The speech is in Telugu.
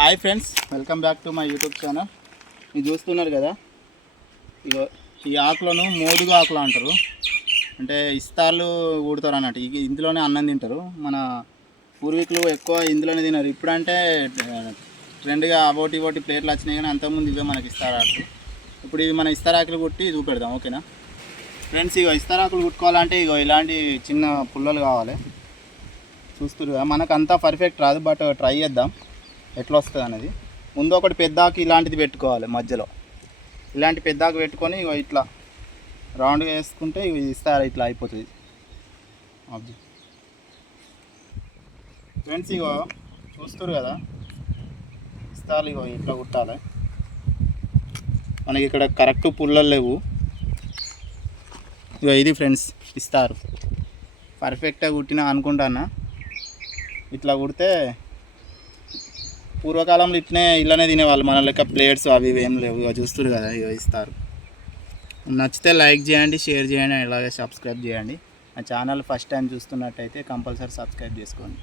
Hi friends, welcome back to my YouTube channel. ఇది చూస్తున్నారు కదా, ఇగో ఈ ఆకులను మోదుగు ఆకులు అంటారు. అంటే ఇస్తార్లు ఊడతారు అన్నట్టు. ఇందులోనే అన్నం తింటారు. మన పూర్వీకులు ఎక్కువ ఇందులోనే తిన్నారు. ఇప్పుడంటే ట్రెండ్గా అవోటి ప్లేట్లు వచ్చినాయి, కానీ అంతకుముందు ఇవే మనకి ఇస్తారాకులు. ఇప్పుడు ఇవి మన ఇస్తారాకులు కుట్టి చూపెడదాం, ఓకేనా ఫ్రెండ్స్. ఇగో ఇస్తారాకులు కుట్టుకోవాలంటే ఇగో ఇలాంటి చిన్న పుల్లలు కావాలి. చూస్తున్నారు కదా, మనకు అంతా పర్ఫెక్ట్ రాదు, బట్ ట్రై చేద్దాం ఎట్లా వస్తుంది అనేది. ముందు ఒకటి పెద్దాకు ఇలాంటిది పెట్టుకోవాలి, మధ్యలో ఇలాంటి పెద్దాకు పెట్టుకొని ఇగో ఇట్లా రౌండ్గా వేసుకుంటే ఇవి ఇస్తారు, ఇట్లా అయిపోతుంది ఆబ్జెక్ట్. ఫ్రెండ్స్ ఇగో చూస్తారు కదా, ఇస్తారు ఇగో ఇట్లా కుట్టాలి. మనకి ఇక్కడ కరెక్ట్ పుల్లలు లేవు. ఇగో ఇది ఫ్రెండ్స్ ఇస్తారు, పర్ఫెక్ట్గా కుట్టినా అనుకుంటానా. ఇట్లా కుడితే పూర్వకాలంలో ఇట్నే ఇళ్ళనే తినేవాళ్ళు, మన లెక్క ప్లేట్స్ అవి ఇవి ఏం లేవు. ఇక చూస్తారు కదా, ఇక ఇస్తారు. నచ్చితే లైక్ చేయండి, షేర్ చేయండి, అలాగే సబ్స్క్రైబ్ చేయండి. నా ఛానల్ ఫస్ట్ టైం చూస్తున్నట్టయితే కంపల్సరీ సబ్స్క్రైబ్ చేసుకోండి.